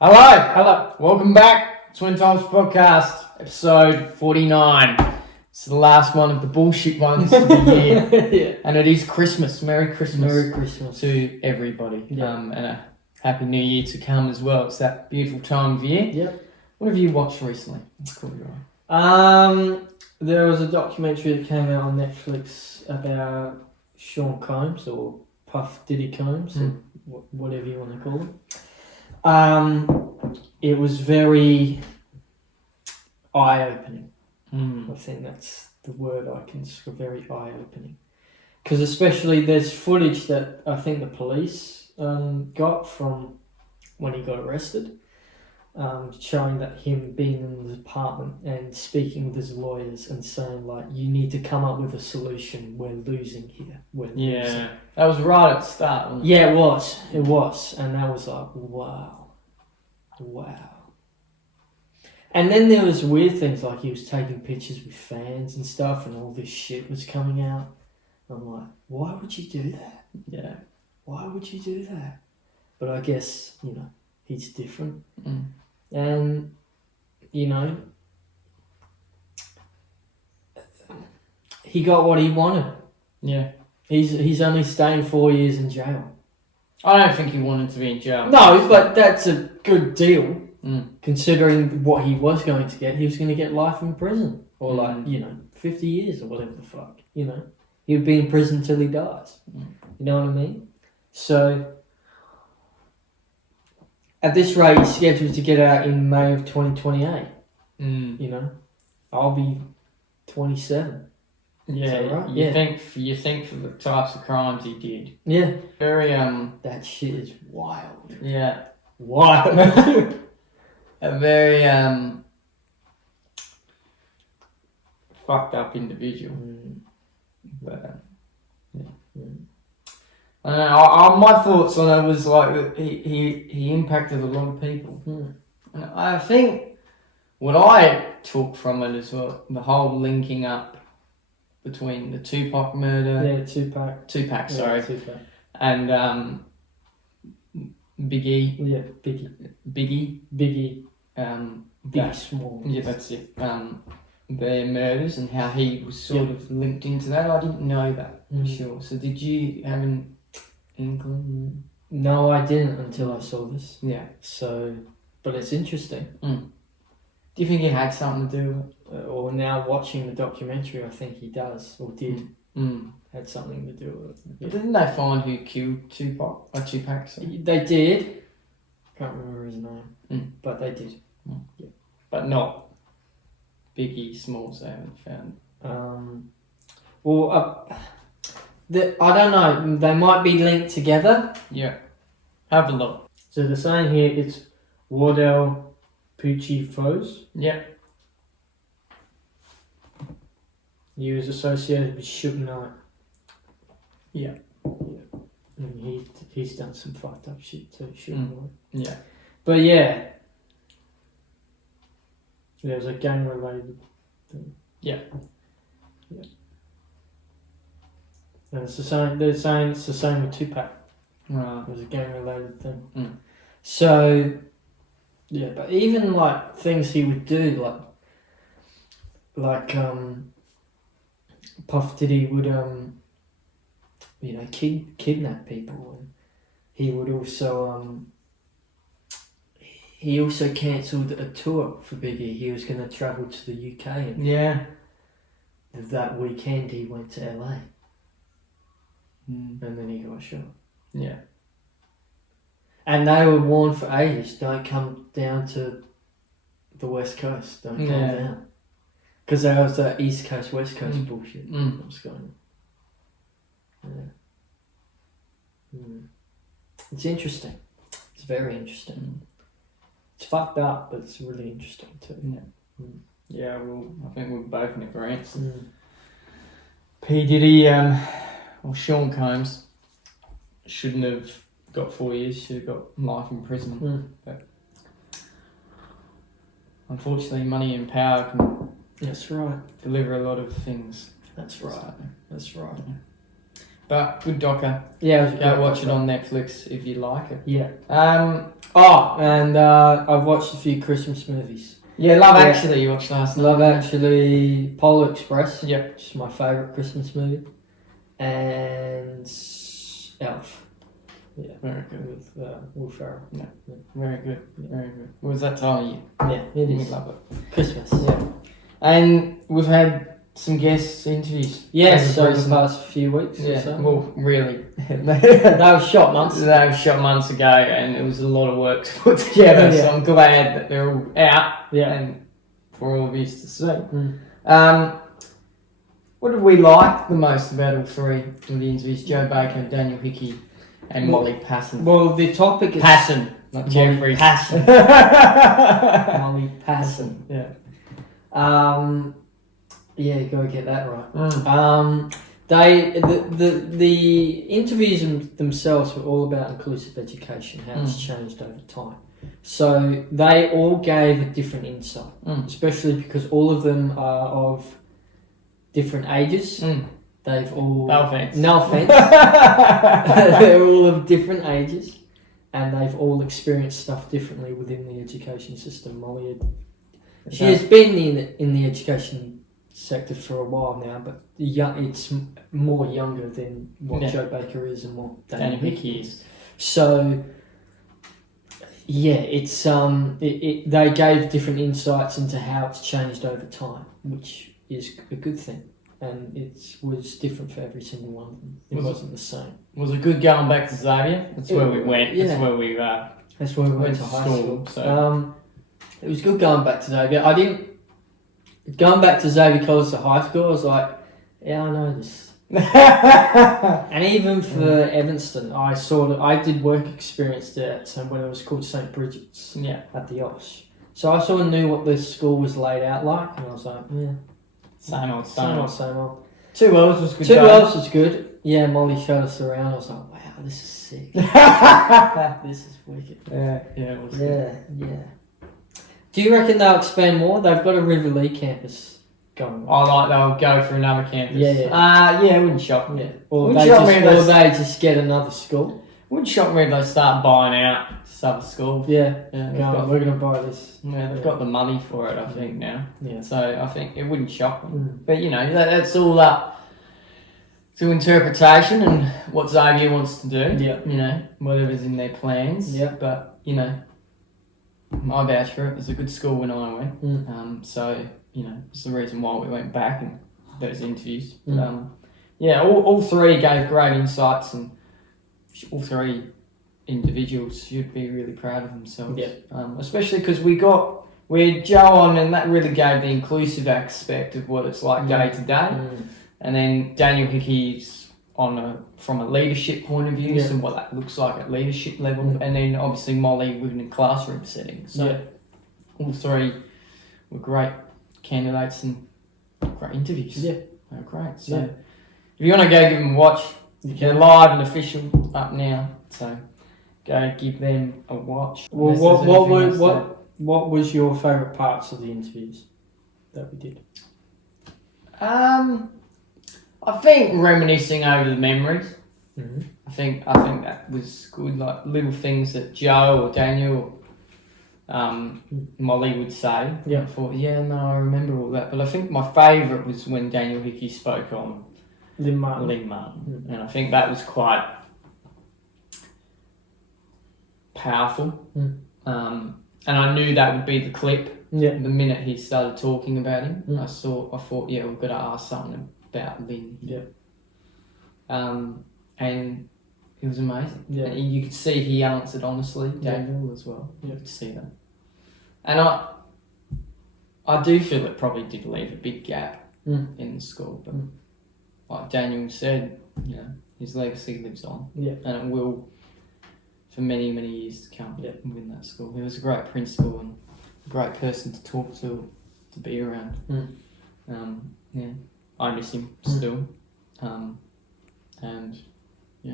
Hello. Welcome back. Twin Times Podcast, episode 49. It's the last one of the bullshit ones of the year. Yeah. And it is Christmas. Merry Christmas. Merry Christmas. To everybody. Yeah. And a Happy New Year to come as well. It's that beautiful time of year. Yep. What have you watched recently? Cool, right. There was a documentary that came out on Netflix about Sean Combs or Puff Diddy Combs, or whatever you want to call him. It was very eye-opening. I think that's the word I can describe. Very eye-opening, because especially there's footage that I think the police got from when he got arrested, showing that him being in the apartment and speaking with his lawyers and saying like, you need to come up with a solution. We're losing here. We're losing. That was right at the start, wasn't it? Yeah, it was, and that was like, wow. And then there was weird things like he was taking pictures with fans and stuff, and all this shit was coming out. I'm like, why would you do that? Yeah. Why would you do that? But I guess, he's different. And, he got what he wanted. Yeah. He's only staying 4 years in jail. I don't think he wanted to be in jail. No, but that's a good deal. Considering what he was going to get. He was going to get life in prison. Or 50 years or whatever the fuck. He would be in prison till he dies. You know what I mean? So, at this rate, he's scheduled to get out in May of 2028. I'll be 27. Yeah, right? You think for the types of crimes he did. Yeah. Very that shit is wild. Yeah. Wild. A very fucked up individual. But I don't know. My thoughts on it was like he impacted a lot of people. And I think what I took from it is the whole linking up between the Tupac murder. Yeah, Tupac. Sorry. Tupac. And Biggie. Yeah, Biggie. Biggie Small. Yeah, that's it. Their murders and how he was sort of linked into that. I didn't know that for sure. So did you have an inkling? No, I didn't until I saw this. Yeah. So, but it's interesting. Do you think he had something to do with it? Or now watching the documentary, I think he does, or did. Had something to do with it. But didn't they find who killed Tupac? Or Tupac? Sorry. They did. Can't remember his name. But they did. Yeah. But not Biggie Smalls. They haven't found. I don't know. They might be linked together. Yeah. Have a look. So they're saying here it's Wardell Pucci Foes. Yeah. He was associated with Suge Knight. Yeah. And he's done some fucked up shit too, Suge Knight. Yeah. But yeah. There was a gang related thing. Yeah. And it's the same. They're saying it's the same with Tupac. Right. It was a gang related thing. So, yeah, but even like things he would do, like Puff Diddy would kidnap people, and he would also he also cancelled a tour for Biggie. He was going to travel to the UK, and that weekend he went to LA. And then he got shot. Yeah. And they were warned for ages, don't come down to the West Coast. Don't come down. Because there was that East Coast, West Coast bullshit that was going on. Yeah. It's interesting. It's very interesting. It's fucked up, but it's really interesting too. Yeah, I think we're both in agreement. P. Diddy, or Sean Combs shouldn't have got 4 years, should have got life in prison. But unfortunately, money and power can That's right. deliver a lot of things. That's right. That's right. But good docker. Yeah, it was a Go great watch it doco. on Netflix if you like it. Yeah. Um, And I've watched a few Christmas movies. yeah, Love Yeah. Actually you watched last night. Love Actually, Polar Express. Yep. Which is my favourite Christmas movie. And Elf. Yeah. Very good. With Will Ferrell. Very good. Very good. What was that time of year? Yeah, it We is. love it. Christmas. Yeah. And we've had some guest interviews. Yes, Over over the recent- past few weeks or Yeah, so. well, really. That was shot months. They were shot months ago, and it was a lot of work to put together. Yeah. So I'm glad that they're all out Yeah. and for all of you to see. Mm. What did we like the most about all three of the interviews? Joe Baker, Daniel Hickey, and Well- Molly Passon. Well, the topic is Passon, not Molly Jeffrey Passon. Passon. Molly Passon. Yeah. Yeah, you gotta get that right. Mm. The interviews themselves were all about inclusive education, how it's changed over time. So they all gave a different insight, especially because all of them are of different ages. They've all No offense. no offense. They're all of different ages, and they've all experienced stuff differently within the education system. Molly, she has been in the education sector for a while now, but it's more younger than what Yeah. Joe Baker is and what Daniel Hickey is. So yeah, it's they gave different insights into how it's changed over time, which is a good thing, and it was different for every single one of them. It wasn't the same. Was it good going back to Xavier? That's where we went. Yeah. That's where we That's where we went to high school. So. It was good going back to Xavier. Going back to Xavier College to high school, I was like, yeah, I know this. And even for Evanston, I did work experience there at when it was called St. Bridget's Yeah. at the Osh. So I sort of knew what the school was laid out like, and I was like, yeah, Same old, same old. 2 Wells was good. Two going. Wells was good. Yeah, Molly showed us around. I was like, wow, this is sick. This is wicked. Yeah, it was good. Yeah. Do you reckon they'll expand more? They've got a River Lee campus going on. I like they'll go for another campus. Yeah. Yeah, it wouldn't shock me. Yeah. Or Wouldn't they shock me if they just get another school. Wouldn't shock me if they start buying out just other schools. Yeah. Yeah, We're going to buy this. they've got the money for it, I think, now. Yeah. So I think it wouldn't shock me. Mm. But, that's all up to interpretation and what Xavier wants to do. Yeah. Whatever's in their plans. Yeah. But, I vouch for it. It was a good school when I went. Mm. So, it's the reason why we went back and those interviews. Mm. But, all three gave great insights, and all three individuals should be really proud of themselves. Yeah. Especially because we had Joe on, and that really gave the inclusive aspect of what it's like day to day. Mm. And then Daniel Hickey's from a leadership point of view, Yeah. so what that looks like at leadership level, Mm. and then obviously Molly within a classroom setting. So Yeah. all three were great candidates and great interviews. Yeah. They were great. So Yeah. if you want to go give them a watch, they're live and official up now. So go give them a watch. Well, Unless there's anything else to- what was your favourite parts of the interviews that we did? I think reminiscing over the memories. Mm-hmm. I think that was good. Like little things that Joe or Daniel, Molly would say. Yeah. I thought, I remember all that. But I think my favourite was when Daniel Hickey spoke on Lynn Martin. Lynn Martin, and I think that was quite powerful. Mm. And I knew that would be the clip. Yeah. The minute he started talking about him, Mm. I thought, we've got to ask something about Lynn. Yeah. And it was amazing. Yeah. And you could see he answered honestly, Yeah. Daniel as well. Yeah. You could see that. And I do feel it probably did leave a big gap in the school, but like Daniel said, his legacy lives on. Yeah. And it will for many, many years to come Yeah. within that school. He was a great principal and a great person to talk to be around. I miss him still. And he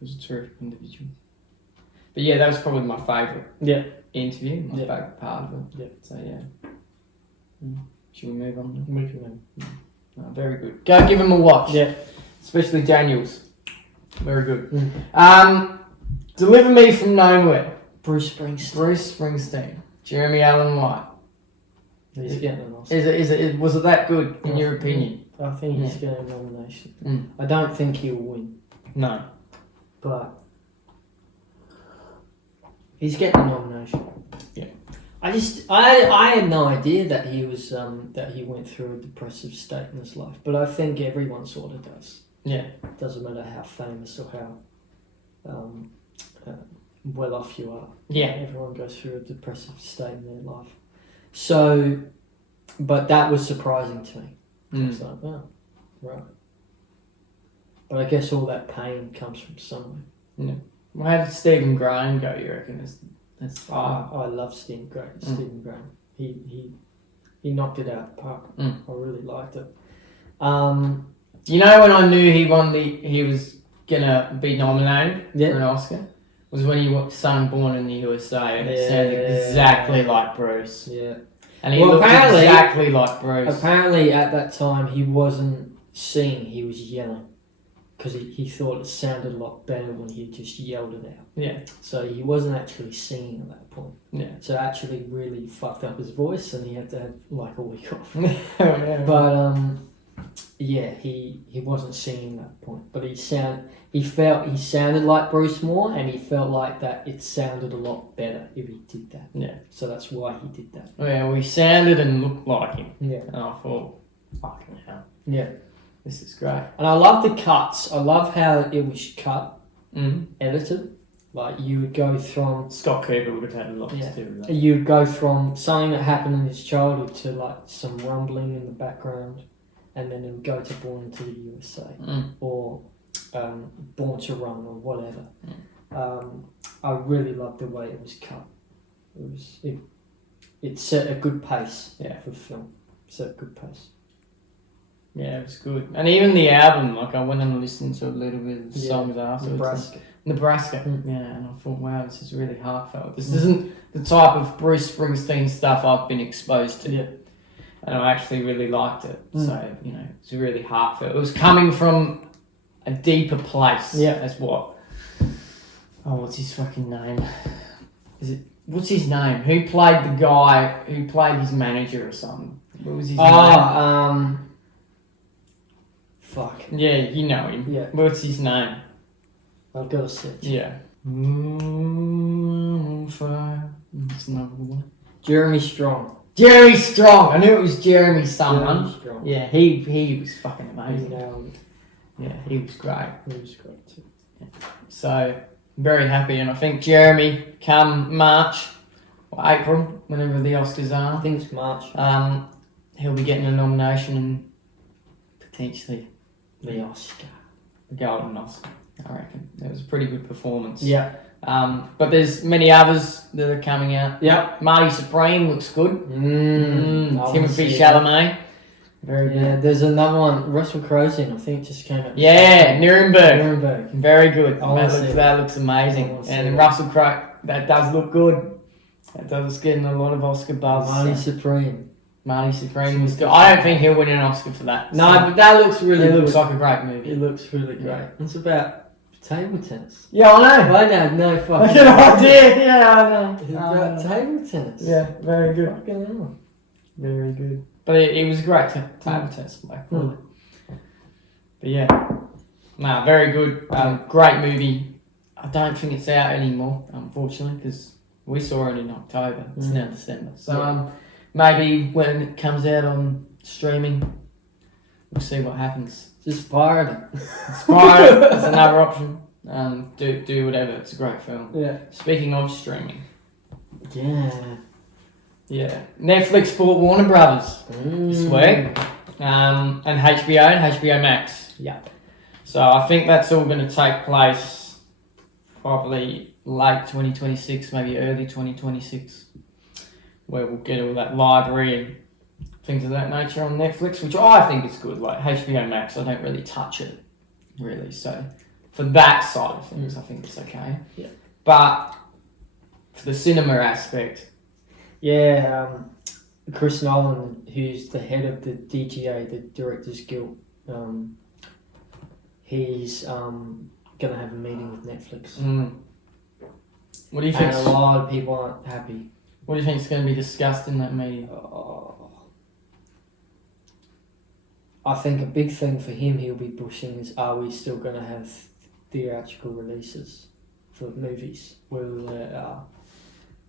was a terrific individual. But that was probably my favourite interview, my favourite part of it. Yeah. So should we move on? We can Very good. Go give him a watch. Yeah. Especially Daniel's. Very good. Deliver Me from Nowhere. Bruce Springsteen. Bruce Springsteen. Jeremy Allen White. He's getting an Oscar. Was it that good in your opinion? I think he's getting a nomination. Mm. I don't think he'll win, No. but he's getting a nomination. Yeah. I had no idea that he was that he went through a depressive state in his life, but I think everyone sort of does. Yeah. It doesn't matter how famous or how well off you are. Yeah. Everyone goes through a depressive state in their life. So, but that was surprising to me. I was like, oh, right. But I guess all that pain comes from somewhere. Yeah. Well, how did Stephen Graham go, you reckon? That's far. I love Stephen Graham. Stephen Graham. He knocked it out of the park. I really liked it. You know when I knew he was gonna be nominated for an Oscar? Was when he sang Born in the USA and it sounded exactly like Bruce. Yeah. And he looked exactly like Bruce. Apparently at that time he wasn't singing, he was yelling. Because he thought it sounded a lot better when he just yelled it out. Yeah. So he wasn't actually singing at that point. Yeah. So it actually really fucked up his voice and he had to have like a week off. Yeah. But yeah, he wasn't singing at that point. But he sounded like Bruce more, and he felt like that it sounded a lot better if he did that. Yeah. So that's why he did that. Well, he sounded and looked like him. Yeah. And I thought, fucking hell. Yeah. This is great. And I love the cuts. I love how it was cut, edited. Like you would go from Scott Cooper would have had a lot to do with that. You would go from something that happened in his childhood to like some rumbling in the background, and then it would go to Born into the USA or Born to Run or whatever. I really loved the way it was cut. It set a good pace for the film. Set a good pace. Yeah, it was good. And even the album, like I went and listened to a little bit of the songs afterwards. Nebraska. Yeah, and I thought, wow, this is really heartfelt. This isn't the type of Bruce Springsteen stuff I've been exposed to. Yeah. And I actually really liked it. So, it's really heartfelt. It was coming from a deeper place. Yeah. As what? Oh, what's his fucking name? What's his name? Who played the guy who played his manager or something? What was his name? Fuck. Yeah, you know him. Yeah. What's his name? I've got to search. Yeah. Fire. That's another one. Jeremy Strong. Jeremy Strong. I knew it was Jeremy someone. Jeremy Strong. Yeah, he was fucking amazing. He Yeah, he was great. was great too. Yeah. So, very happy. And I think Jeremy, come March or April, whenever the Oscars I are, think it's March. he'll be getting a nomination and potentially The Oscar. a golden Oscar, I reckon. It was a pretty good performance. Yeah. But there's many others that are coming out. Yep. Marty Supreme looks good. Timothy see Chalamet. Very good. Yeah, there's another one. Russell Crowe's in, I think, just came out. Yeah, Nuremberg. Nuremberg. Very good. I wanna see That that. looks I amazing. wanna see And that. Russell Crowe, that does look good. That does getting a lot of Oscar buzz. Marty Supreme. Marty Supreme was good. I don't think he'll win an Oscar for that. No, but that looks really it good. looks like a great movie. It looks really great. Yeah. It's about table tennis. Yeah, I know. I had no I fucking get an idea. Yeah, I know. It's about table tennis. Yeah, very good. Fucking hell. Very good. But it was a great table tennis. Like, really. But yeah. Nah, very good. Great movie. I don't think it's out anymore, unfortunately, because we saw it in October. It's now December. So maybe when it comes out on streaming, we'll see what happens. Just pirate it. Inspire. That's another option. Do whatever. It's a great film. Yeah. Speaking of streaming, Yeah. yeah, Netflix bought Warner Brothers this week, and HBO and HBO Max. Yep. So I think that's all going to take place probably late 2026, maybe early 2026, where we'll get all that library and things of that nature on Netflix, which I think is good. Like HBO Max, I don't really touch it, really. So for that side of things, I think it's okay. Yeah. But for the cinema aspect, Yeah, Chris Nolan, who's the head of the DGA, the Directors Guild, he's going to have a meeting with Netflix. What do you think? And a lot of people aren't happy. What do you think is going to be discussed in that meeting? I think a big thing for him he'll be pushing is, are we still going to have theatrical releases for movies? Whether they are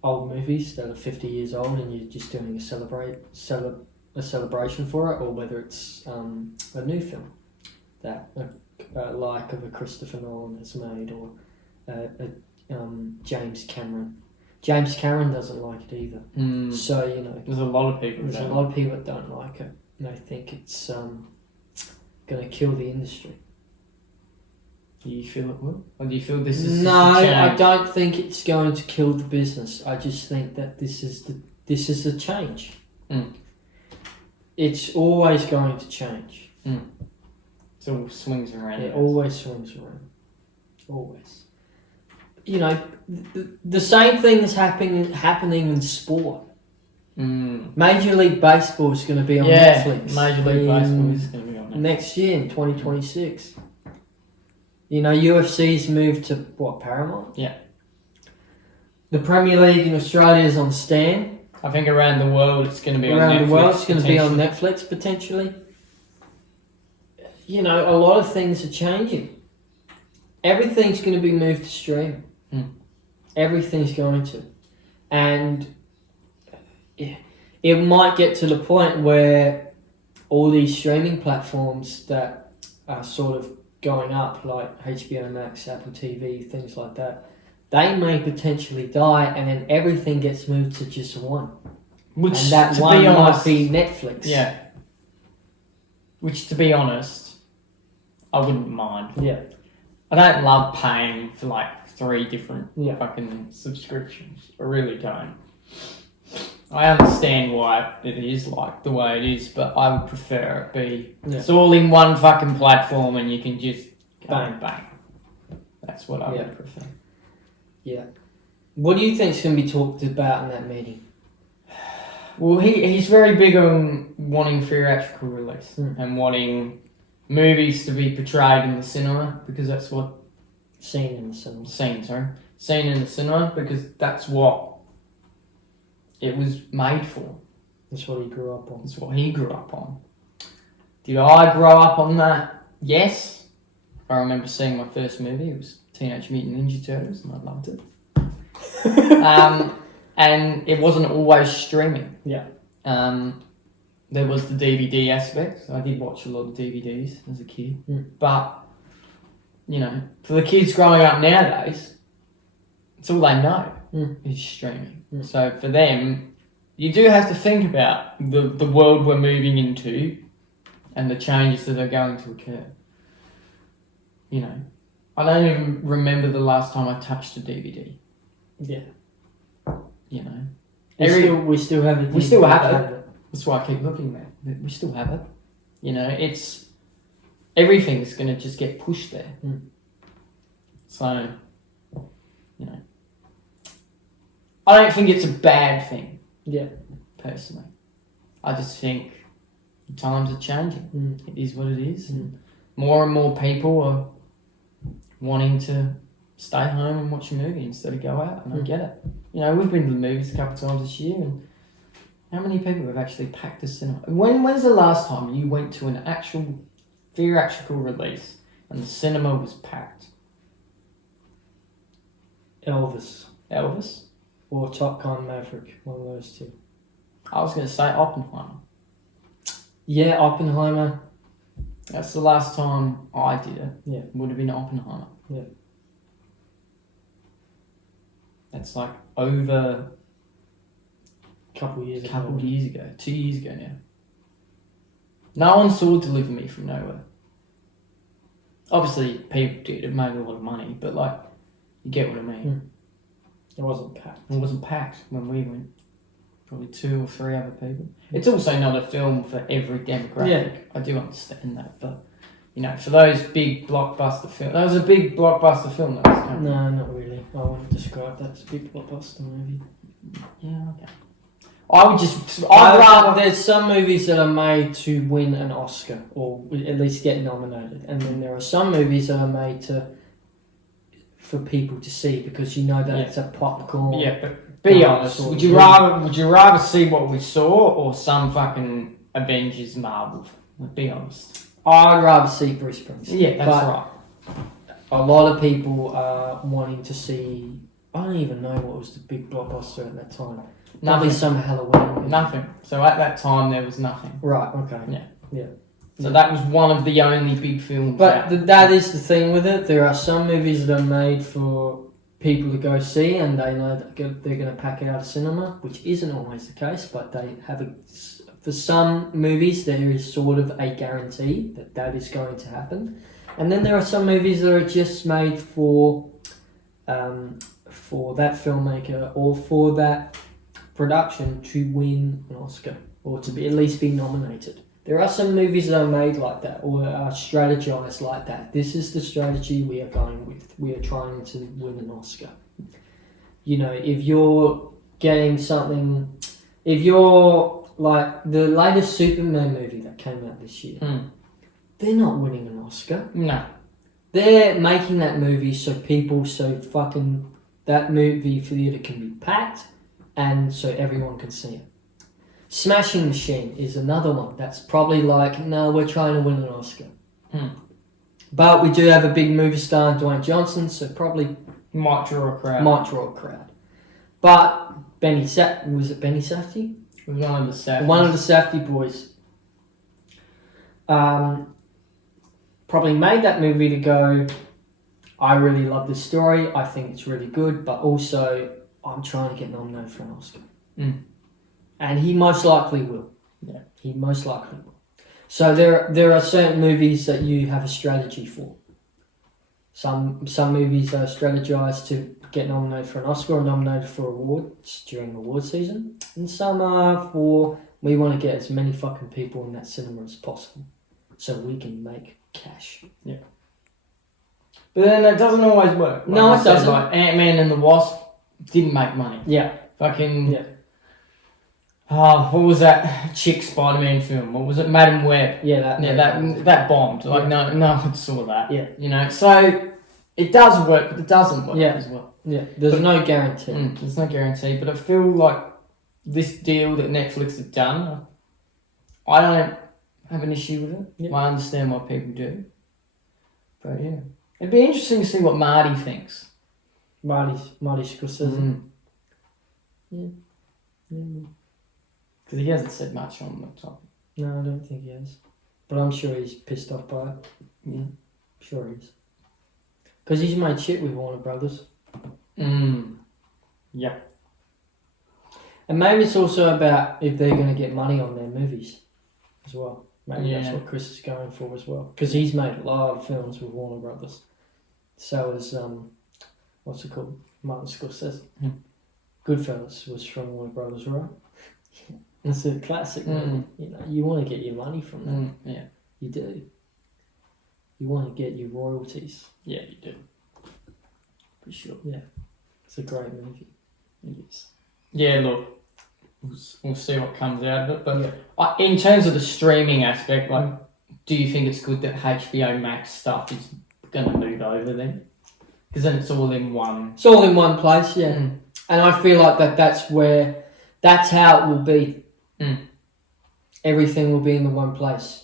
old movies that are 50 years old and you're just doing a celebration for it, or whether it's a new film that like of a Christopher Nolan has made, or James Cameron. James Cameron doesn't like it either. So, you know, there's a lot of people that don't like it. And I think it's going to kill the industry. Do you feel it will? Or do you feel this is No, I don't think it's going to kill the business. I just think that this is a change. It's always going to change. It all swings around. It always swings around. Always. You know, the same thing is happening in sport. Major League Baseball is going to be on Netflix. Major League Baseball is going to be on Netflix. Next year in 2026. You know, UFC's moved to Paramount? Yeah. The Premier League in Australia is on Stan. I think around the world it's going to be on Netflix. Around the world it's going to be on Netflix potentially. You know, a lot of things are changing. Everything's going to be moved to stream. Everything's going to. And it might get to the point where all these streaming platforms that are sort of going up, like HBO Max, Apple TV, things like that, they may potentially die, and then everything gets moved to just one. Which, and that one might be Netflix. Yeah. Which, to be honest, I wouldn't mind. Yeah. I don't love paying for like 3 different fucking subscriptions. I really don't. I understand why it is like the way it is, but I would prefer it be it's all in one fucking platform and you can just bang. That's what I would prefer. Yeah. What do you think is going to be talked about in that meeting? Well, he's very big on wanting theatrical release and wanting movies to be portrayed in the cinema, because that's what... Seen in the cinema. Seen in the cinema, because that's what it was made for. That's what he grew up on. That's what he grew up on. Did I grow up on that? Yes. I remember seeing my first movie. It was Teenage Mutant Ninja Turtles, and I loved it. And it wasn't always streaming. Yeah. There was the DVD aspect. I did watch a lot of DVDs as a kid. But, you know, for the kids growing up nowadays, it's all they know is streaming. So for them, you do have to think about the world we're moving into and the changes that are going to occur. You know, I don't even remember the last time I touched a DVD. Yeah. You know, we still have it. We still have it. That's why I keep looking there. We still have it. You know, it's everything's going to just get pushed there. So, you know, I don't think it's a bad thing. Yeah. Personally, I just think the times are changing. It is what it is, and more people are wanting to stay home and watch a movie instead of go out, and I get it. You know, we've been to the movies a couple of times this year, and how many people have actually packed a cinema? When's the last time you went to an actual theatrical release and the cinema was packed? Elvis. Or Top Gun Maverick, one of those two. I was going to say Oppenheimer. Yeah, Oppenheimer. That's the last time I did it. Yeah. Would have been Oppenheimer. Yeah. That's like over... Couple years ago. 2 years ago now. No one saw Deliver Me From Nowhere. Obviously, people did. It made a lot of money, but like, you get what I mean. It wasn't packed. It wasn't packed when we went. Probably 2 or 3 other people. It's also not a film for every demographic. Yeah. I do understand that, but you know, for those big blockbuster films, that was a big blockbuster film. That was coming. No, not really. I wouldn't describe that as a big blockbuster movie. Yeah, okay. There's some movies that are made to win an Oscar or at least get nominated, and then there are some movies that are made to for people to see because you know that it's a popcorn. Yeah, but be honest. Would you rather see what we saw or some fucking Avengers Marvel film? Be honest. I'd rather see Bruce Springsteen. Yeah, that's right. A lot of people are wanting to see. I don't even know what was the big blockbuster at that time. Probably some Halloween movie. Nothing. So at that time there was nothing. Right. Okay. Yeah. So that was one of the only big films. But that is the thing with it. There are some movies that are made for people to go see, and they know that they're going to pack it out of cinema, which isn't always the case. But they have for some movies there is sort of a guarantee that is going to happen, and then there are some movies that are just made for that filmmaker or for that production to win an Oscar or to be at least be nominated. There are some movies that are made like that or are strategized like that. This is the strategy we are going with. We are trying to win an Oscar. You know, if you're getting something, if you're like the latest Superman movie that came out this year, they're not winning an Oscar. No. They're making that movie so that movie theatre can be packed and so everyone can see it. Smashing Machine is another one that's probably like, no, we're trying to win an Oscar. But we do have a big movie star, Dwayne Johnson, so probably might draw a crowd. But was it Benny Safdie? One of the Safdie boys. Probably made that movie to go, I really love this story, I think it's really good, but also I'm trying to get nominated for an Oscar. And he most likely will. Yeah. He most likely will. So there are certain movies that you have a strategy for. Some movies are strategized to get nominated for an Oscar or nominated for awards during award season. And some are for, we want to get as many fucking people in that cinema as possible so we can make cash. Yeah. But then that doesn't always work. No, it doesn't. Like Ant-Man and the Wasp didn't make money. Yeah. Fucking... Yeah. What was that chick Spider-Man film? What was it? Madam Web. Yeah, that bombed. Like no one saw that. Yeah. You know, so it does work, but it doesn't work as well. Yeah. There's no guarantee. There's no guarantee, but I feel like this deal that Netflix have done, I don't have an issue with it. Yeah. I understand why people do. But yeah. It'd be interesting to see what Marty thinks. Marty Scorsese. Yeah. Because he hasn't said much on the topic. No, I don't think he has. But I'm sure he's pissed off by it. Yeah. Sure he is. Because he's made shit with Warner Brothers. Yep. And maybe it's also about if they're going to get money on their movies as well. Maybe that's what Chris is going for as well. Because he's made a lot of films with Warner Brothers. So is, what's it called? Martin Scorsese. Goodfellas was from Warner Brothers, right? It's a classic movie. You know, you want to get your money from that. Yeah. You do. You want to get your royalties. Yeah, you do. For sure. Yeah. It's a great movie. It is. Yeah, look, we'll see what comes out of it. But in terms of the streaming aspect, like, do you think it's good that HBO Max stuff is going to move over then? Because then it's all in one. It's all in one place, yeah. And I feel like that's how it will be. Everything will be in the one place.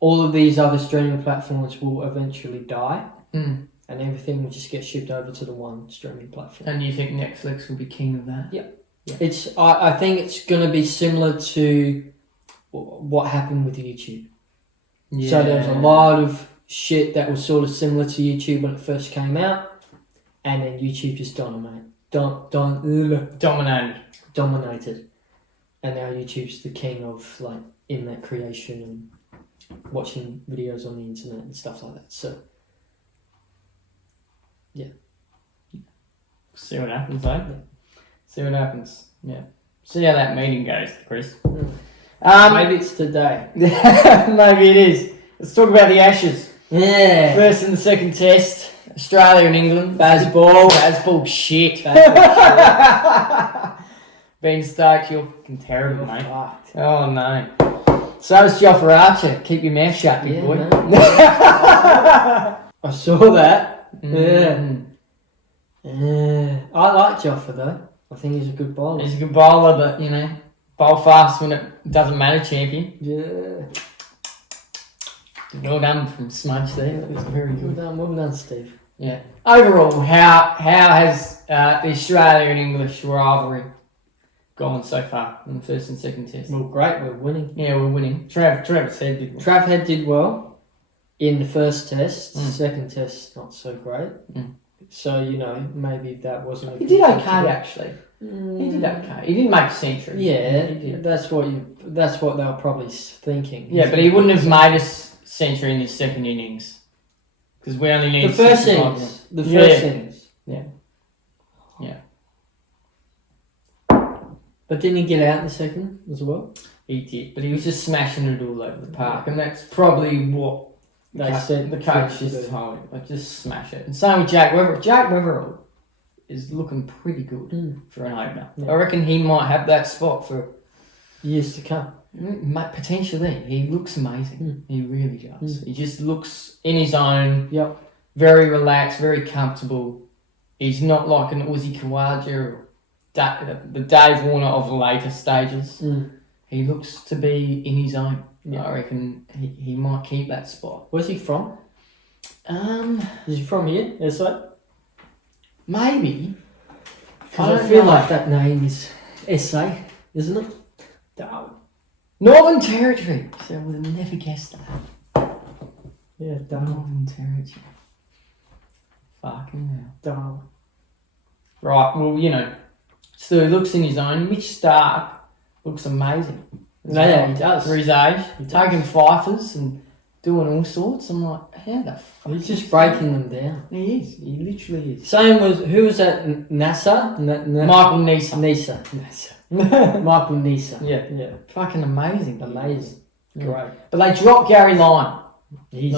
All of these other streaming platforms will eventually die. And everything will just get shipped over to the one streaming platform. And you think Netflix will be king of that? Yeah. I think it's going to be similar to what happened with YouTube. Yeah. So there was a lot of shit that was sort of similar to YouTube when it first came out. And then YouTube just dominated. And now YouTube's the king of like internet creation and watching videos on the internet and stuff like that. So, yeah. See what happens, eh? Yeah. See what happens. Yeah. See how that meeting goes, Chris. Maybe it's today. Maybe it is. Let's talk about the Ashes. Yeah. First and the second test. Australia and England. Bazball shit. Ben Stokes, you're fucking terrible, mate. Fucked. Oh, no. So is Jofra Archer. Keep your mouth shut, big boy. I saw that. Yeah. I like Joffa though. I think he's a good bowler. He's a good bowler, but bowl fast when it doesn't matter, champion. Yeah. Well done from Smudge there. That was very good. Well done, Steve. Yeah. Overall, how has the Australia and English rivalry gone so far in the first and second test? Well, great. We're winning. Yeah, we're winning. Travis Head did well. Trav Head did well in the first test. Second test, not so great. So, maybe that wasn't a He good did thing okay, to do. actually. He did okay. He didn't make a century. Yeah, He did. that's what they were probably thinking. Yeah, but he wouldn't have made a century in his second innings. Because we only need The first 65 innings. The first innings. Yeah. Yeah. But didn't he get out in the second as well? He did, but he was just smashing it all over the park, and that's probably what They said the coach just told him, like, just smash it. And same with Jack Weatherall. Jack Weatherall is looking pretty good for an opener. Yeah. I reckon he might have that spot for years to come. Potentially. He looks amazing. He really does. He just looks in his own. Yep. Very relaxed, very comfortable. He's not like an Uzi Khawaja or the Dave Warner of the later stages. He looks to be in his own. Yeah. I reckon he might keep that spot. Where's he from? Is he from here? SA? Maybe. Because I feel like that name is SA, isn't it? Darwin. Northern Territory. So I would have never guessed that. Yeah, Darwin. Northern Territory. Fucking hell. Darwin. Right, well, so he looks in his own. Mitch Stark looks amazing. Yeah, he does. For his age. He does. Taking fifers and doing all sorts. I'm like, how the fuck? He's just breaking them down. He is. He literally is. Same was, who was that? NASA? Michael Neeser. NASA. Michael Neeser. Yeah. Fucking amazing. Amazing. Yeah. Great. But they dropped Gary Lyon. He's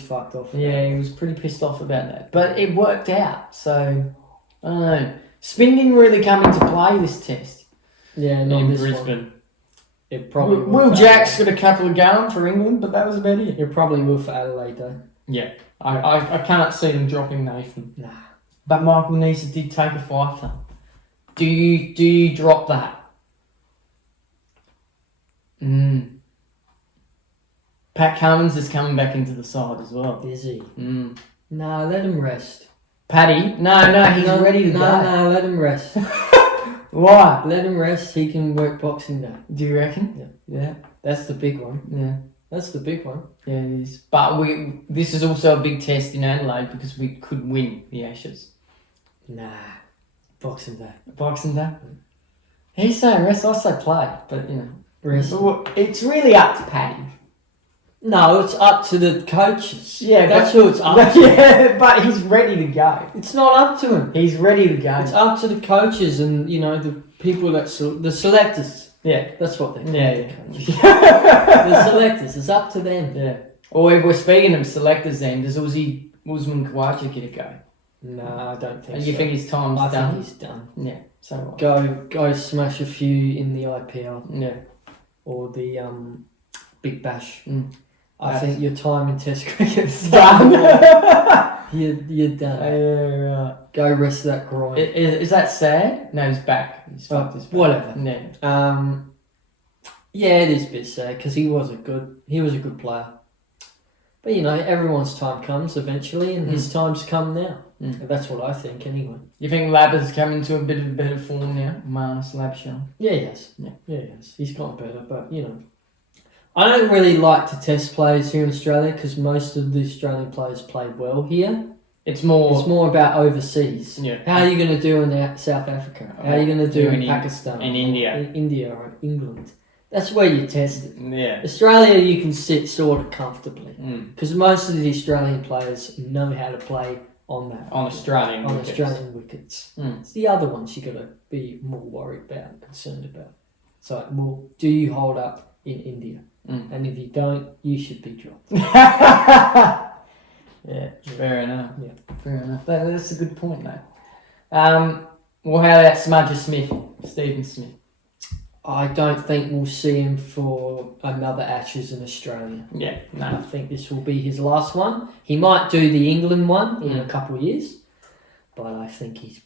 fucked off. Yeah, he was pretty pissed off about that. But it worked out, so I don't know. Spin didn't really come into play this test. Yeah, not in this Brisbane. One. It probably Will Jack's got a couple of going for England, but that was about it. It probably will for Adelaide though. Yeah. I can't see them dropping Nathan. Nah. But Michael Neeser did take a fifer. Do you drop that? Pat Cummins is coming back into the side as well. Is he? No, let him rest. Paddy? No, he's ready to go. No, let him rest. Why? Let him rest. He can work Boxing Day. Do you reckon? Yeah. That's the big one. Yeah. That's the big one. Yeah, it is. But this is also a big test in Adelaide because we could win the Ashes. Nah. Boxing Day. Boxing Day? He's saying rest, I say play, but Rest. It's really up to Paddy. No, it's up to the coaches. Yeah, that's who it's up to. Yeah, but he's ready to go. It's not up to him. He's ready to go. It's up to the coaches and the people that the selectors. Yeah, that's what they call the selectors. It's up to them. Yeah. Or if we're speaking of selectors, then does Usman Khawaja get a go? No, I don't think. And you think his time's done? I think he's done. Yeah. So what? Go smash a few in the IPL. Yeah. Or the Big Bash. I That's think your time in Test cricket's done. You're done. Yeah, right. Go rest that groin. Is that sad? No, he's back. He's fucked his back. Whatever. Yeah. Yeah, it is a bit sad because he was a good player. But everyone's time comes eventually, and his time's come now. That's what I think, anyway. You think Labber's coming to a bit of better form now? Marnus Labshaw? Yeah, he has. Yeah, he has. He's got better, but I don't really like to test players here in Australia because most of the Australian players play well here. It's more about overseas. Yeah. How are you going to do in South Africa? How are you going to do in Pakistan? In India. In India or England. That's where you test it. Yeah. Australia, you can sit sort of comfortably because most of the Australian players know how to play on Australian wickets. It's the other ones you got to be more worried about, concerned about. It's like, well, do you hold up in India? And if you don't, you should be dropped. Yeah, fair enough. Yeah, fair enough. That's a good point, though. Well, how about Smudger Smith, Stephen Smith? I don't think we'll see him for another Ashes in Australia. Yeah, no. I think this will be his last one. He might do the England one in a couple of years. but I think he's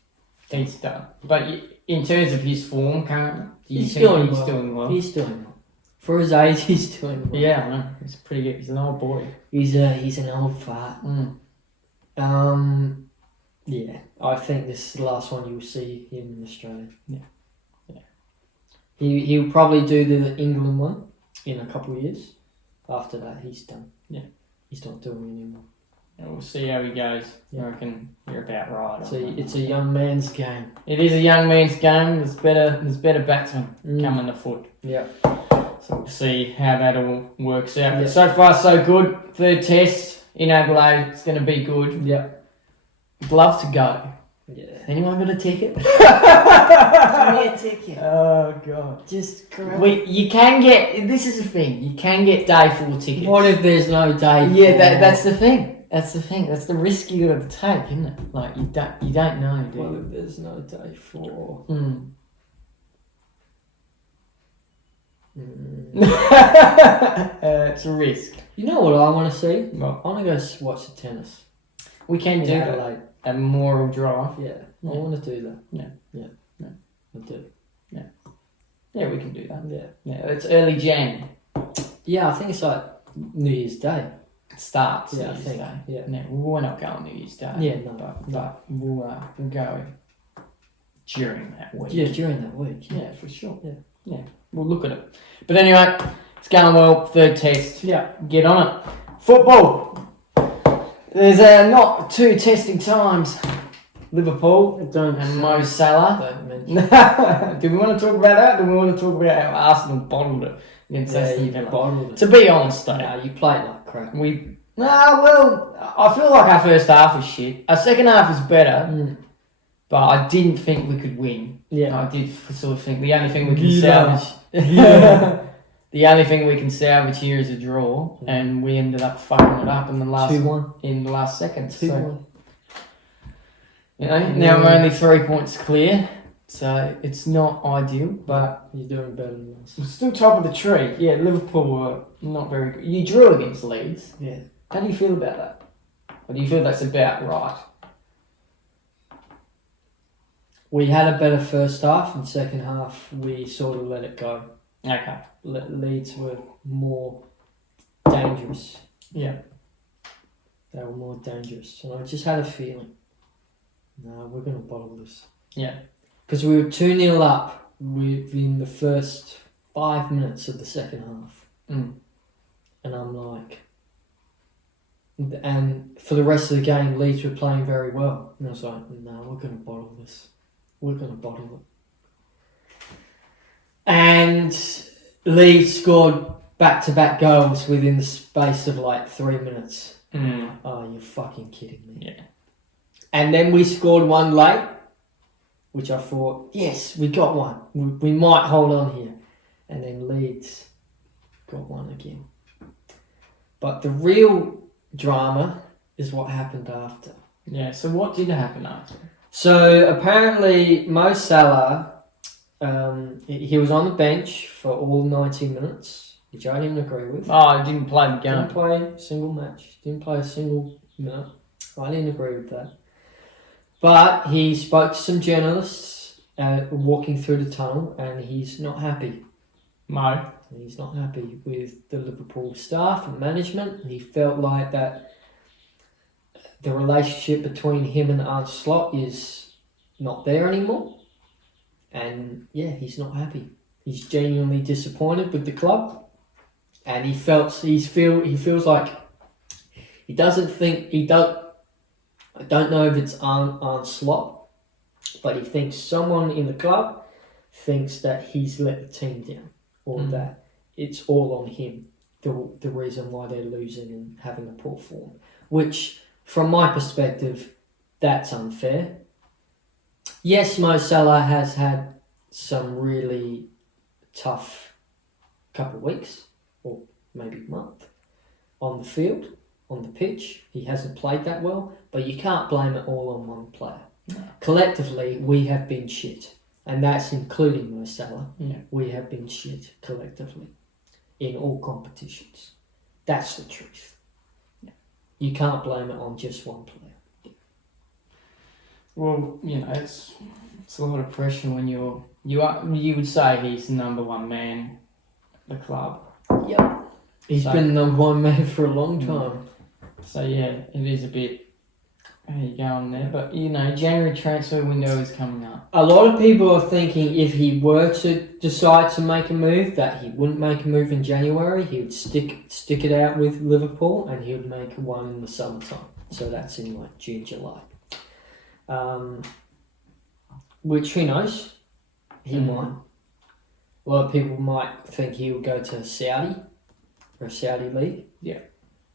done. But in terms of his form currently, do you He's think doing he's well. doing well? He's doing well. For his age, he's doing well. Yeah, I know. He's pretty good. He's an old boy. He's an old fart. Yeah, I think this is the last one you'll see him in Australia. Yeah. He'll probably do the England one in a couple of years. After that, he's done. Yeah. He's not doing it anymore. And we'll see how he goes. Yeah. I reckon you're about right. It's a young man's game. It is a young man's game. There's better batsmen coming to foot. Yeah. So we'll see how that all works out. Yeah. But so far, so good. Third test in Adelaide. It's going to be good. Yeah. I'd love to go. Yeah. Anyone got a ticket? Give me a ticket. Oh god. Just grab You can get. This is the thing. You can get day 4 tickets. What if there's no day? Yeah, for- that's the thing. That's the thing. That's the risk you got to take, isn't it? Like you don't know, do What you? if there's no day for? It's a risk. You know what I want to see? Well, I want to go watch the tennis. we can do In that. Adelaide. A moral drive. Yeah, Yeah. I want to do that. Yeah. I do. Yeah, we can do that. Yeah. Yeah, it's early Jan. Yeah, I think it's like New Year's Day. It starts Yeah, New I Year's think. Day. Yeah. No, we're not going New Year's Day. Yeah, no. But we'll go during that week. Yeah, during that week. Yeah, for sure. Yeah. We'll look at it. But anyway, it's going well. Third test. Yeah. Get on it. Football. There's not 2 testing times. Liverpool Don't and Mo Salah. Don't mention. Do we want to talk about that? Do we want to talk about how Arsenal bottled it against Yeah, Aston you Villa? bottled it. To be honest, though, Nah, you played like crap. I feel like our first half was shit. Our second half was better, but I didn't think we could win. Yeah. I did sort of think the only thing we can Yeah. salvage, the only thing we can salvage here is a draw, and we ended up fucking it up in the last 2-1. second. 2-1. So, now we're only 3 points clear, so it's not ideal, but You're doing better than us. we're still top of the tree. Yeah, Liverpool were not very good. You drew against Leeds. Yeah. How do you feel about that? Or do you feel that's about right? We had a better first half, and second half we sort of let it go. Okay. Leeds were more dangerous. Yeah. They were more dangerous, and I just had a feeling. No, we're gonna bottle this. Yeah. Because we were 2-0 up within the first 5 minutes of the second half, and I'm like, and for the rest of the game, Leeds were playing very well, and I was like, no, we're gonna bottle this. We're gonna bottle it. And Leeds scored back-to-back goals within the space of like 3 minutes. Oh, you're fucking kidding me. Yeah. And then we scored one late, which I thought, yes, we got one. We might hold on here. And then Leeds got one again. But the real drama is what happened after. Yeah, so what did happen after? So apparently Mo Salah, he was on the bench for all 90 minutes, which I didn't agree with. Oh, I didn't play the game. Didn't play a single match. Didn't play a single minute. I didn't agree with that. But he spoke to some journalists walking through the tunnel, and he's not happy. Mo. He's not happy with the Liverpool staff and management. He felt like that the relationship between him and Arne Slot is not there anymore. And yeah, he's not happy. He's genuinely disappointed with the club. And he feels like he doesn't think I don't know if it's Arne Slot, but he thinks someone in the club thinks that he's let the team down, or that it's all on him, the reason why they're losing and having a poor form. Which, from my perspective, that's unfair. Yes, Mo Salah has had some really tough couple of weeks, or maybe month, on the field, on the pitch. He hasn't played that well, but you can't blame it all on one player. No. Collectively, we have been shit, and that's including Mo Salah. Yeah. We have been shit collectively in all competitions. That's the truth. Yeah. You can't blame it on just one player. Well, it's a lot of pressure when you would say he's the number one man at the club. Yep. He's been the number one man for a long time. So yeah, it is a bit. How you going there? But January transfer window is coming up. A lot of people are thinking if he were to decide to make a move, that he wouldn't make a move in January. He would stick it out with Liverpool, and he would make one in the summertime. So that's in like June, July. Which who knows? He might. A lot of people might think he will go to Saudi or Saudi league. Yeah.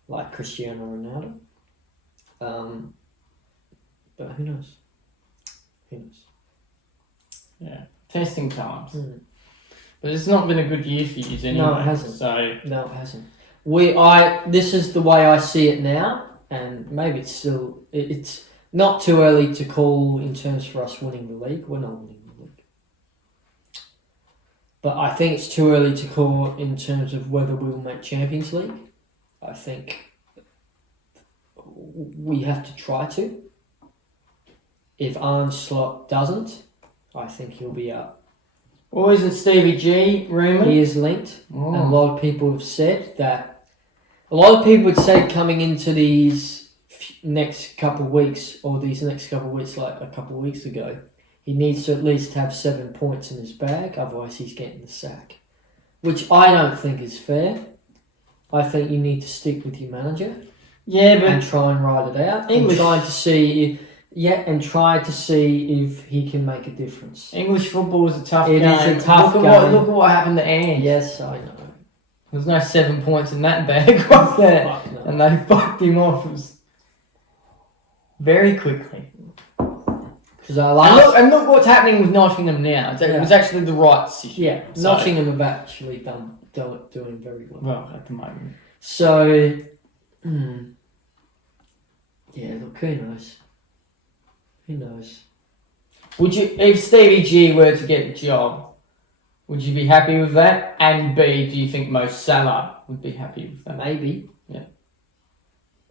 Like Cristiano Ronaldo. But who knows? Who knows? Yeah. Testing times. But it's not been a good year for you anyway. No, it hasn't. No, it hasn't. This is the way I see it now, and maybe it's not too early to call in terms for us winning the league. We're not winning the league. But I think it's too early to call in terms of whether we will make Champions League. I think we have to try to. If Arne Slot doesn't, I think he'll be out. Or isn't Stevie G rumoured? He is linked. Oh. And a lot of people have said that. A lot of people would say coming into these next couple of weeks, or these next couple of weeks, like a couple of weeks ago, he needs to at least have 7 points in his bag, otherwise he's getting the sack. Which I don't think is fair. I think you need to stick with your manager. Yeah, but and try and ride it out. English. And try to see if he can make a difference. English football is a tough game. It is a tough game. Look at what happened to Ange. Yes, I know. There's no 7 points in that bag, was there? Fuck no. And they fucked him off very quickly. And look what's happening with Nottingham now. It was actually the right decision. Yeah, Nottingham have actually doing very well. Well, at the moment. So, yeah, look, who knows? Who knows? Would you, if Stevie G were to get the job, would you be happy with that? And B, do you think Mo Salah would be happy with that? Maybe. Yeah.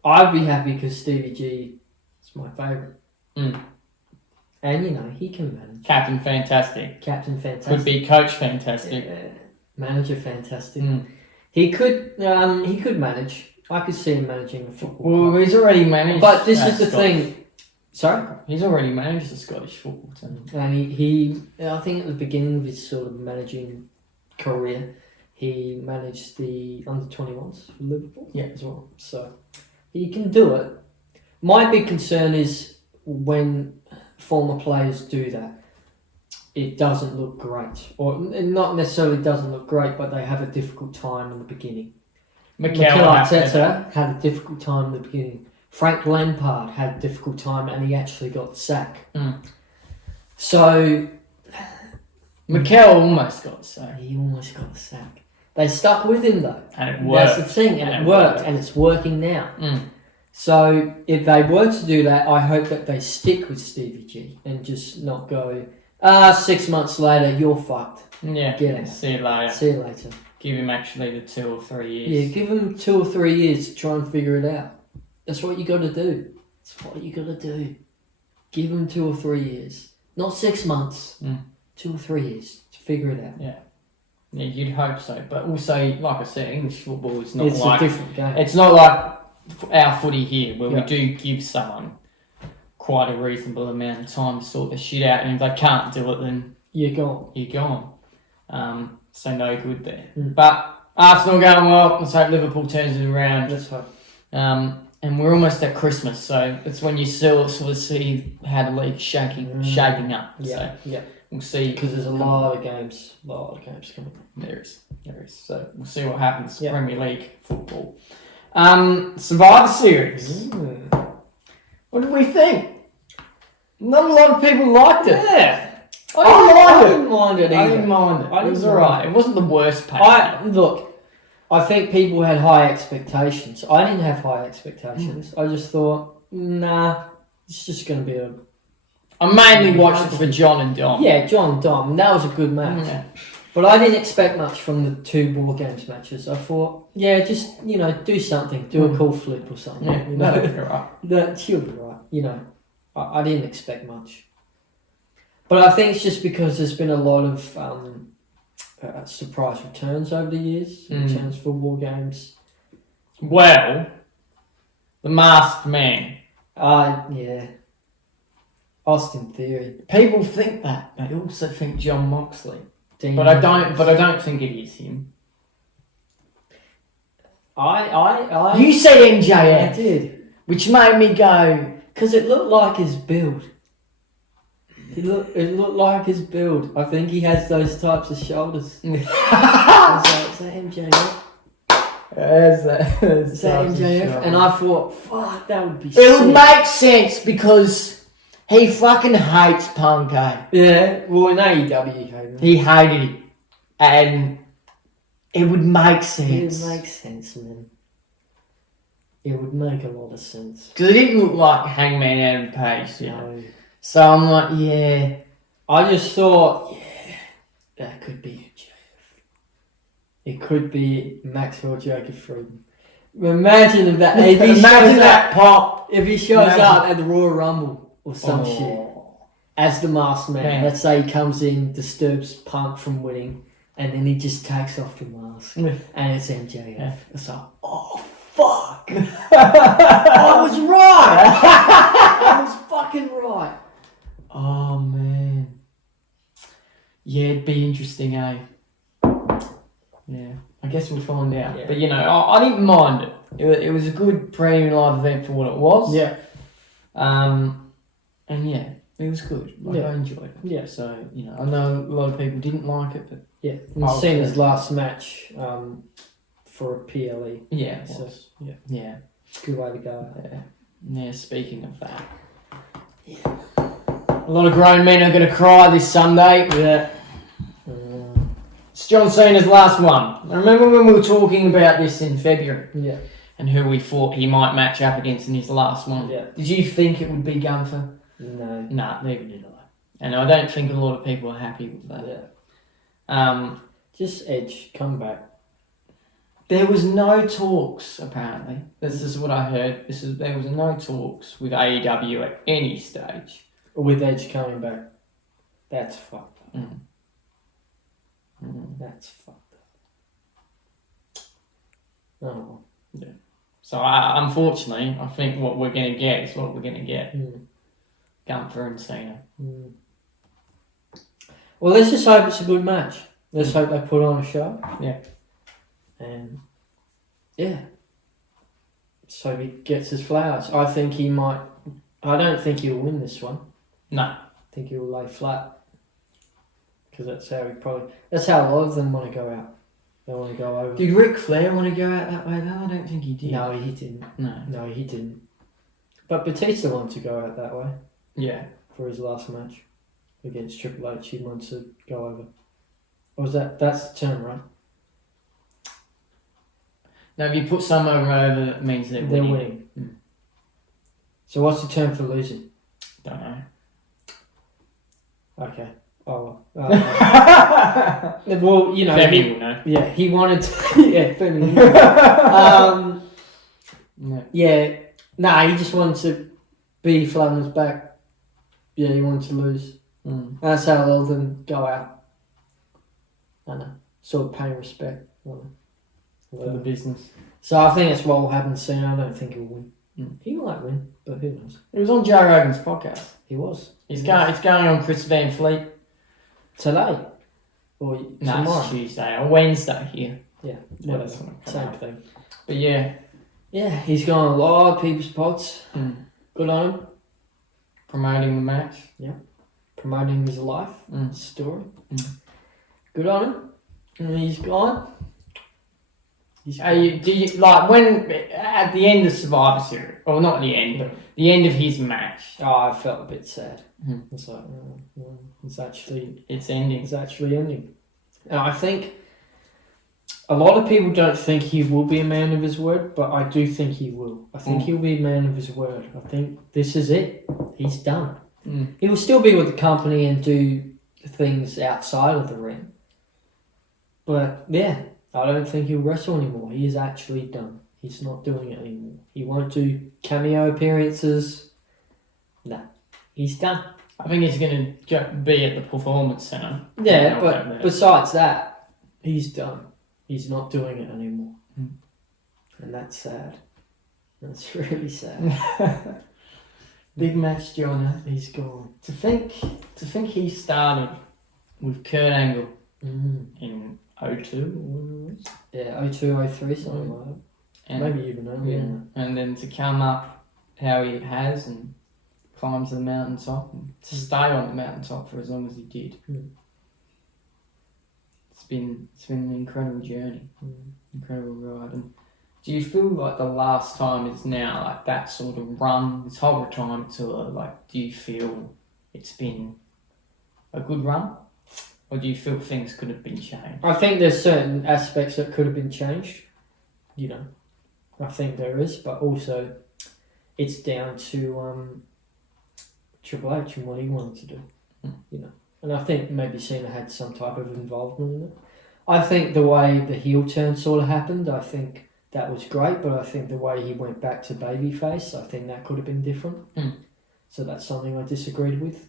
I'd be happy because Stevie G is my favourite. And he can manage. Captain fantastic. Could be coach fantastic. Manager fantastic. He could manage. I could see him managing the football. Well, he's already managed. But this is the thing. Sorry? He's already managed the Scottish football team. And he I think at the beginning of his sort of managing career, he managed the under-21s for Liverpool as well. So he can do it. My big concern is when former players do that, it doesn't look great. Or not necessarily doesn't look great, but they have a difficult time in the beginning. Mikel Arteta had a difficult time in the beginning. Frank Lampard had a difficult time and he actually got the sack. So Mikel almost got the sack. He almost got the sack. They stuck with him though. And it worked. That's the thing, and it worked, and it's working now. So if they were to do that, I hope that they stick with Stevie G and just not go, 6 months later, you're fucked. Yeah. Get out. See you later. See you later. Give him actually the 2 or 3 years. Yeah, give him 2 or 3 years to try and figure it out. That's what you got to do. That's what you got to do. Give him 2 or 3 years. Not 6 months. 2 or 3 years to figure it out. Yeah. Yeah, you'd hope so. But also, like I said, English football is not it's a different game. It's not like our footy here, where we do give someone quite a reasonable amount of time to sort the shit out, and if they can't do it, then you're gone. You're gone. So no good there. But Arsenal going well. Let's hope Liverpool turns it around. Let's hope. And we're almost at Christmas, so it's when you sort of see how the league's shaping up. Yeah, so we'll see. Because there's a lot of games coming up. There is. So we'll see what happens. Yeah. Premier League football. Survivor Series. What did we think? Not a lot of people liked it. Yeah. I didn't mind it either. I didn't mind it. It was alright. It wasn't the worst pack. I think people had high expectations. I didn't have high expectations. I just thought, nah, it's just going to be a... I mainly watched it for John and Dom. Yeah, John and Dom. And that was a good match. Yeah. But I didn't expect much from the 2 War Games matches. I thought, just, do something. Do a cool flip or something. Yeah, that'll be right. She'll be right, I didn't expect much. But I think it's just because there's been a lot of surprise returns over the years, returns for War Games. Well, the Masked Man. Yeah. Austin Theory. People think that. They also think John Moxley. Dean But I don't think it is him. You said MJF. I did. Which made me go... Because it looked like his build. It looked like his build. I think he has those types of shoulders. Is that MJF? Is that MJF? And I thought, fuck, that would be It sick. would make sense because he fucking hates Punk, eh? Yeah, well, in AEW he hated him. He hated it. And it would make sense. It would make sense, man. It would make a lot of sense. Because it didn't look like Hangman Adam Page, you know. No. So I'm like, yeah. I just thought, yeah, that could be MJF. It could be Maxwell Jacob Friedman. Imagine if that. If he Imagine shows that up, pop. if he shows Imagine. up at the Royal Rumble or some shit Oh. as the Masked Man. Man. Let's say he comes in, disturbs Punk from winning, and then he just takes off the mask, and it's MJF. Yeah. It's like, oh fuck! I was right. I was fucking right. Oh, man. Yeah, it'd be interesting, eh? Yeah. I guess we'll find out. Yeah. But, you know, I didn't mind it. It was a good premium live event for what it was. Yeah. And, yeah, it was good. Like, Yeah. I enjoyed it. Yeah. So, you know, I know a lot of people didn't like it, but... Yeah. And Oh, seen okay. his last match for a PLE. Yeah, it So, was. yeah. Yeah. Good way to go. Yeah, speaking of that. Yeah. A lot of grown men are going to cry this Sunday. Yeah. It's John Cena's last one. I remember when we were talking about this in February Yeah. and who we thought he might match up against in his last one. Yeah. Did you think it would be Gunther? No. Nah, neither did I. And I don't think a lot of people are happy with that. Yeah. Just Edge, come back. There was no talks, apparently. This is what I heard. There was no talks with AEW at any stage. With Edge coming back. That's fucked up. That's fucked up. Oh. Yeah. So, unfortunately, I think what we're going to get is what we're going to get. Gunther and Cena. Well, let's just hope it's a good match. Let's hope they put on a show. Yeah. And, yeah. So he gets his flowers. I think he might... I don't think he'll win this one. No. I think he'll lay flat. Because that's how he probably... That's how a lot of them want to go out. They want to go over. Did Ric Flair want to go out that way though? I don't think he did. No, he didn't. No. No, he didn't. But Batista wanted to go out that way Yeah. for his last match against Triple H. He wanted to go over. Or was that's the term, right? Now, if you put someone over, it means they're winning. So what's the term for losing? Don't know. Okay. Oh, well, you know. Femi will know. Yeah, he wanted to. Yeah, Femi. No. Yeah. Nah, he just wanted to be flat on his back. Yeah, he wanted to lose. That's how a lot of them go out. I know. Sort of paying respect. For the business. So I think that's what will happen soon. I don't think he'll win. He might win, but who knows? It was on Joe Rogan's podcast. He was. It's going on Chris Van Fleet. Today? Or No, tomorrow? it's Tuesday or Wednesday here. Yeah, Yeah, whatever. that's when it Same comes out. thing. But yeah. Yeah, he's gone on a lot of people's pods. Good on him. Promoting the match. Promoting his life, his story. Good on him. And he's gone. Did you like when at the end of Survivor Series, or not the end, but the end of his match? Oh, I felt a bit sad. Mm-hmm. It's like, it's actually ending. And I think a lot of people don't think he will be a man of his word, but I do think he will. I think he'll be a man of his word. I think this is it. He's done. He will still be with the company and do things outside of the ring. But yeah, I don't think he'll wrestle anymore. He is actually done. He's not doing it anymore. He won't do cameo appearances. Nah. He's done. I think he's going to be at the Performance Centre. Yeah, but besides that, he's done. He's not doing it anymore. And that's sad. That's really sad. Big match, John. He's gone. To think he started with Kurt Angle in 02 or whatever it was. Yeah, 02, 03, something like that. And, maybe even earlier. And then to come up how he has and climb to the mountaintop and to stay on the mountaintop for as long as he did. It's been an incredible journey, incredible ride. And do you feel like the last time is now like that sort of run, this whole retirement tour? Like, do you feel it's been a good run, or do you feel things could have been changed? I think there's certain aspects that could have been changed. You know, I think there is, but also it's down to Triple H and what he wanted to do. You know, and I think maybe Cena had some type of involvement in it. I think the way the heel turn sort of happened, I think that was great, but I think the way he went back to babyface, I think that could have been different. So that's something I disagreed with.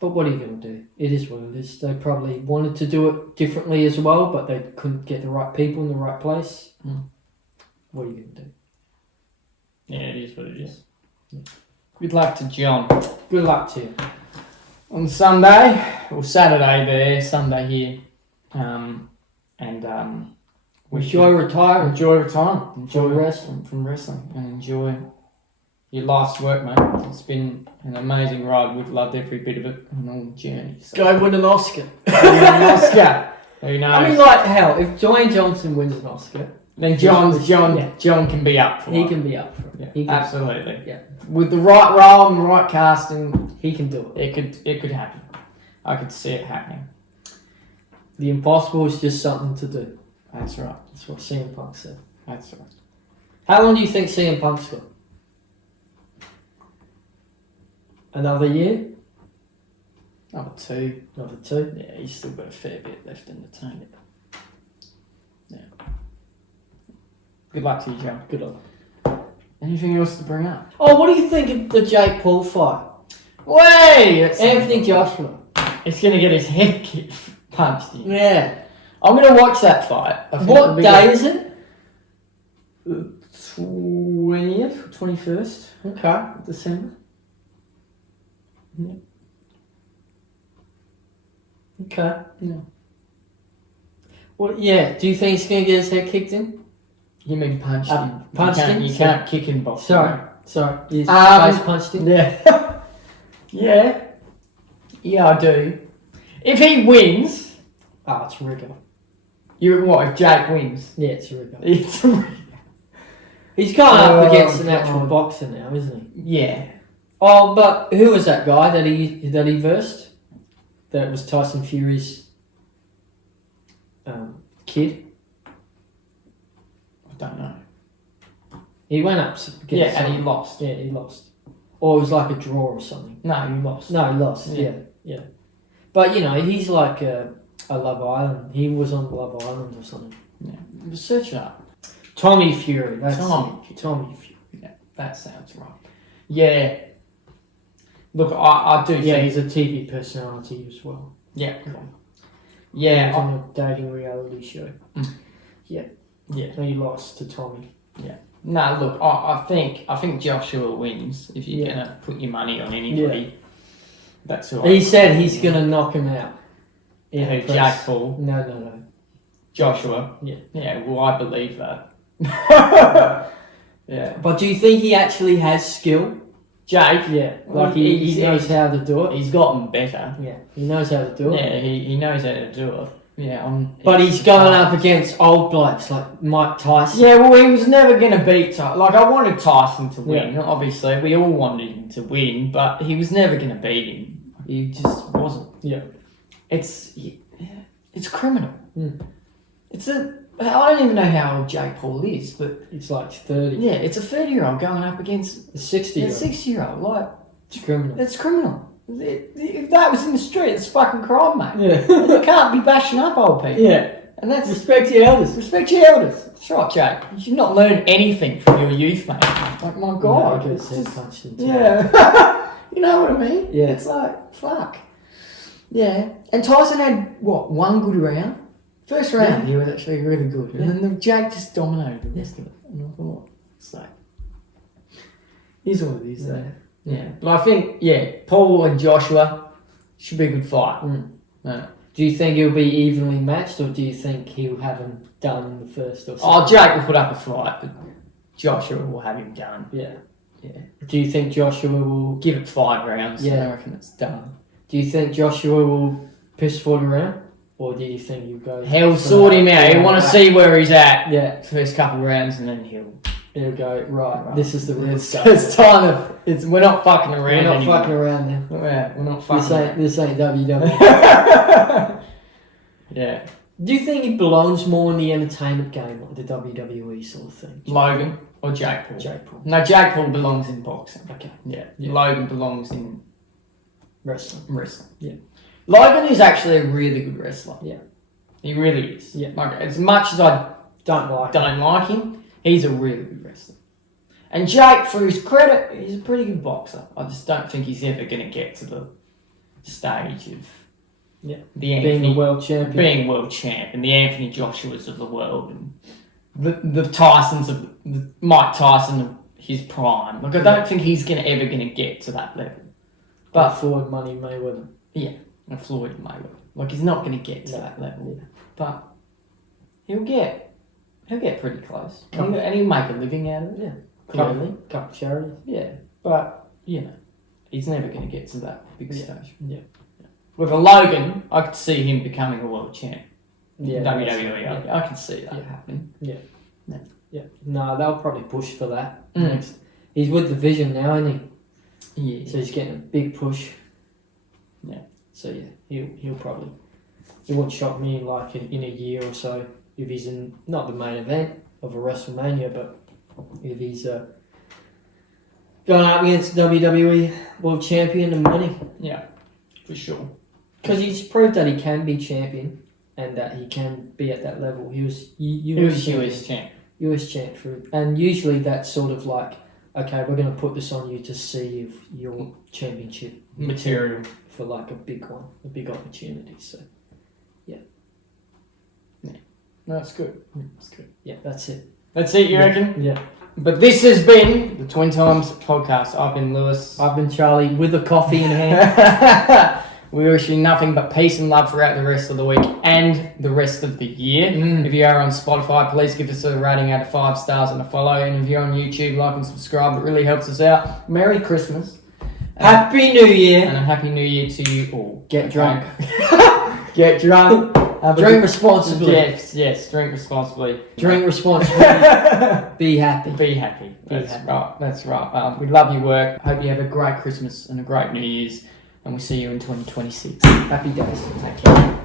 But what are you going to do? It is what it is. They probably wanted to do it differently as well, but they couldn't get the right people in the right place. What are you going to do? Yeah, it is what it is. Yeah. Good luck to John. Good luck to you. On Sunday, or Saturday there, Sunday here. Enjoy retirement. Enjoy retirement. Enjoy wrestling. From wrestling. And enjoy your life's work, mate. It's been an amazing ride. We've loved every bit of it and all the journey. So. Go win an Oscar. Oscar. Who knows? I mean, like, hell, if Dwayne Johnson wins an Oscar, then John can be up for it. He can be up for it. Yeah, absolutely. Yeah. With the right role and the right casting, he can do it. It could happen. I could see it happening. The impossible is just something to do. That's right. That's what CM Punk said. That's right. How long do you think CM Punk's got? Another year? Another two. Another two? Yeah, he's still got a fair bit left in the tank. Yeah. Good luck to you, Joe. Good luck. Anything else to bring up? Oh, what do you think of the Jake Paul fight? Way! Anthony Joshua. It's going to get his head punched in. Yeah. I'm going to watch that fight. What day is it? 20th, 21st. Okay. December. Yeah. Okay. Yeah. Well, yeah. Do you think he's going to get his head kicked in? You mean punched him? Punched him? You can't kick in boxing. Sorry. His face punched him? Yeah. Yeah, I do. If he wins... Oh, it's Rico. If Jake wins? Yeah, it's Rico. It's Rico. He's going up against an actual boxer now, isn't he? Yeah. Oh, but who was that guy that he versed? That was Tyson Fury's kid? I don't know. He went up against and he lost. Yeah, he lost. Or it was like a draw or something. No, he lost. No, he lost, yeah. But, you know, he's like a Love Island. He was on Love Island or something. Yeah. Search it up. Tommy Fury. That's Tommy Fury. Yeah, that sounds right. Yeah. Look, I do think... Yeah, he's a TV personality as well. Yeah, cool. Yeah. He was on a dating reality show. Yeah. Yeah. And he lost to Tommy. Yeah. No, look, I think Joshua wins if you're going to put your money on anybody. Yeah. That's who he said he's going to knock him out. Yeah, Jake Paul? No. Joshua? Yeah. Yeah, well, I believe that. Yeah. But do you think he actually has skill? Jake? Yeah. Like he knows how to do it? He's gotten better. Yeah. He knows how to do it? Yeah, he knows how to do it. Yeah, but he's going up against old blokes like Mike Tyson. Yeah, well, he was never going to beat Tyson. Like, I wanted Tyson to win. Yeah. Obviously, we all wanted him to win, but he was never going to beat him. He just wasn't. Yeah. It's criminal. I don't even know how old Jake Paul is, but... It's like 30. Yeah, it's a 30-year-old going up against... a 60-year-old. A 60-year-old. Like... It's criminal. It's criminal. If that was in the street, it's fucking crime, mate. Yeah. You can't be bashing up old people. Yeah. And that's... Respect your elders. Respect your elders. That's right, Jake. You should not learn anything from your youth, mate. Like, my God. No, punched into yeah. know what I mean? Yeah. It's like, fuck. Yeah. And Tyson had, one good round? First round, he was actually really good. And then Jake just dominated the rest of it. And I thought, so, here's what it is, though. Yeah. But I think, Paul and Joshua should be a good fight. Yeah. Do you think it'll be evenly matched, or do you think he'll have him done in the first or second? Oh, Jake will put up a fight, but Joshua will have him done. Yeah. Yeah. Do you think Joshua will... Give it 5 rounds. Yeah. I reckon it's done. Do you think Joshua will piss for the round? Or do you think he'll go... He'll sort him out. He'll want to see where he's at. Yeah. First couple of rounds, and then he'll go, right, this is the real stuff. It's time of... we're not fucking around We're not anymore. fucking around now. Yeah, we're not fucking This ain't WWE. Yeah. Do you think he belongs more in the entertainment game, like the WWE sort of thing? Logan or Jake Paul? Jake Paul. No, Jake Paul belongs in boxing. Okay. Yeah. Logan belongs in Wrestling. wrestling. Yeah. Logan is actually a really good wrestler. Yeah. He really is. Yeah. Like, as much as I Don't like him, he's a really good wrestler. And Jake, for his credit, he's a pretty good boxer. I just don't think he's ever going to get to the stage of the being Anthony, the world champion. being world champ, and the Anthony Joshuas of the world, and the Tysons of the Mike Tyson of his prime. Like, I don't think he's ever going to get to that level. But Floyd Money Mayweather. And Floyd Mayweather. Like, he's not going to get to that level. Yeah. But he'll get pretty close. And he'll make a living out of it. Yeah. Clearly. Couple charities. Yeah. But, he's never going to get to that big stage. Yeah. With a Logan, I could see him becoming a world champ. Yeah. WWE. I can see that happening. Yeah. No, they'll probably push for that Mm. next. He's with the Vision now, isn't he? Yeah. So he's getting a big push. Yeah. So he'll probably... It wouldn't shock me like in a year or so if he's in, not the main event of a WrestleMania, but if he's going up against WWE World Champion and money. Yeah. For sure. Because he's proved that he can be champion and that he can be at that level. He was US champ. US champ and usually that's sort of like, okay, we're going to put this on you to see if your championship Material. for like a big one, a big opportunity. So No, that's good. That's good. yeah, that's it. That's it, you reckon? Yeah. But this has been the Twin Times podcast. I've been Lewis. I've been Charlie with a coffee in hand. We wish you nothing but peace and love throughout the rest of the week and the rest of the year. If you are on Spotify, please give us a rating out of 5 stars and a follow. And if you're on YouTube, like and subscribe. It really helps us out. Merry Christmas. Happy New Year. And a Happy New Year to you all. Get drunk. Get drunk. Drink responsibly. Yes, drink responsibly. Drink responsibly. Be happy. Be happy. Be That's happy. right. That's right. We love your work. Hope you have a great Christmas and a great New Year's. And we'll see you in 2026. Happy days. Take care.